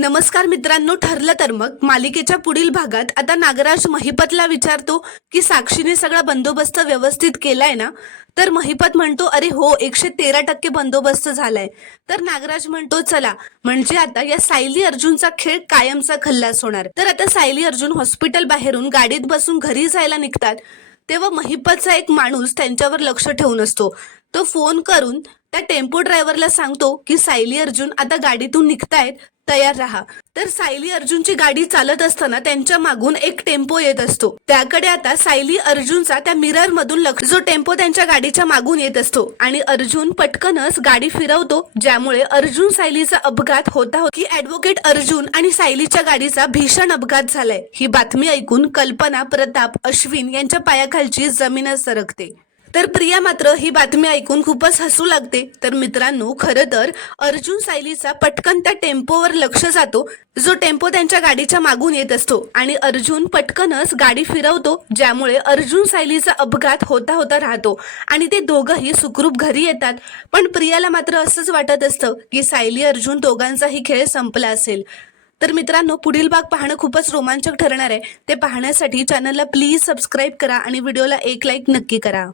नमस्कार मित्रांनो, ठरलं तर मग मालिकेच्या पुढील भागात आता नागराज महिपतला विचारतो की साक्षीने सगळा बंदोबस्त व्यवस्थित केलाय ना. तर महिपत म्हणतो अरे हो, 113% बंदोबस्त झालाय. तर नागराज म्हणतो चला, म्हणजे आता या सायली अर्जुनचा खेळ कायमचा खल्लास होणार. तर आता सायली अर्जुन हॉस्पिटल बाहेरून गाडीत बसून घरी जायला निघतात तेव्हा महिपतचा एक माणूस त्यांच्यावर लक्ष ठेवून असतो. तो फोन करून त्या टेम्पो ड्रायव्हरला सांगतो की सायली अर्जुन आता गाडीतून निघतायत, तयार राहा. तर सायली अर्जुनची गाडी चालत असताना त्यांच्या मागून एक टेम्पो येत असतो. त्याकडे आता सायली अर्जुनचा त्या मिरर मधून लक्ष, जो टेम्पो त्यांच्या गाडीच्या मागून येत असतो आणि अर्जुन पटकनच गाडी फिरवतो, ज्यामुळे अर्जुन सायलीचा अपघात होता की ऍडव्होकेट अर्जुन आणि सायलीच्या गाडीचा भीषण अपघात झालाय. ही बातमी ऐकून कल्पना, प्रताप, अश्विन यांच्या पायाखालची जमीनच सरकते. तर प्रिया मात्र ही बातमी ऐकून खूपच हसू लागते. तर मित्रांनो, खरं तर अर्जुन सायलीचा पटकन त्या टेम्पोवर लक्ष जातो, जो टेम्पो त्यांच्या गाडीच्या मागून येत असतो आणि अर्जुन पटकनच गाडी फिरवतो, ज्यामुळे अर्जुन सायलीचा अपघात होता होता राहतो आणि ते दोघंही सुखरूप घरी येतात. पण प्रियाला मात्र असंच वाटत असतं की सायली अर्जुन दोघांचाही खेळ संपला असेल. तर मित्रांनो, पुढील भाग पाहणं खूपच रोमांचक ठरणार आहे. ते पाहण्यासाठी चॅनलला प्लीज सबस्क्राईब करा आणि व्हिडिओला एक लाईक नक्की करा.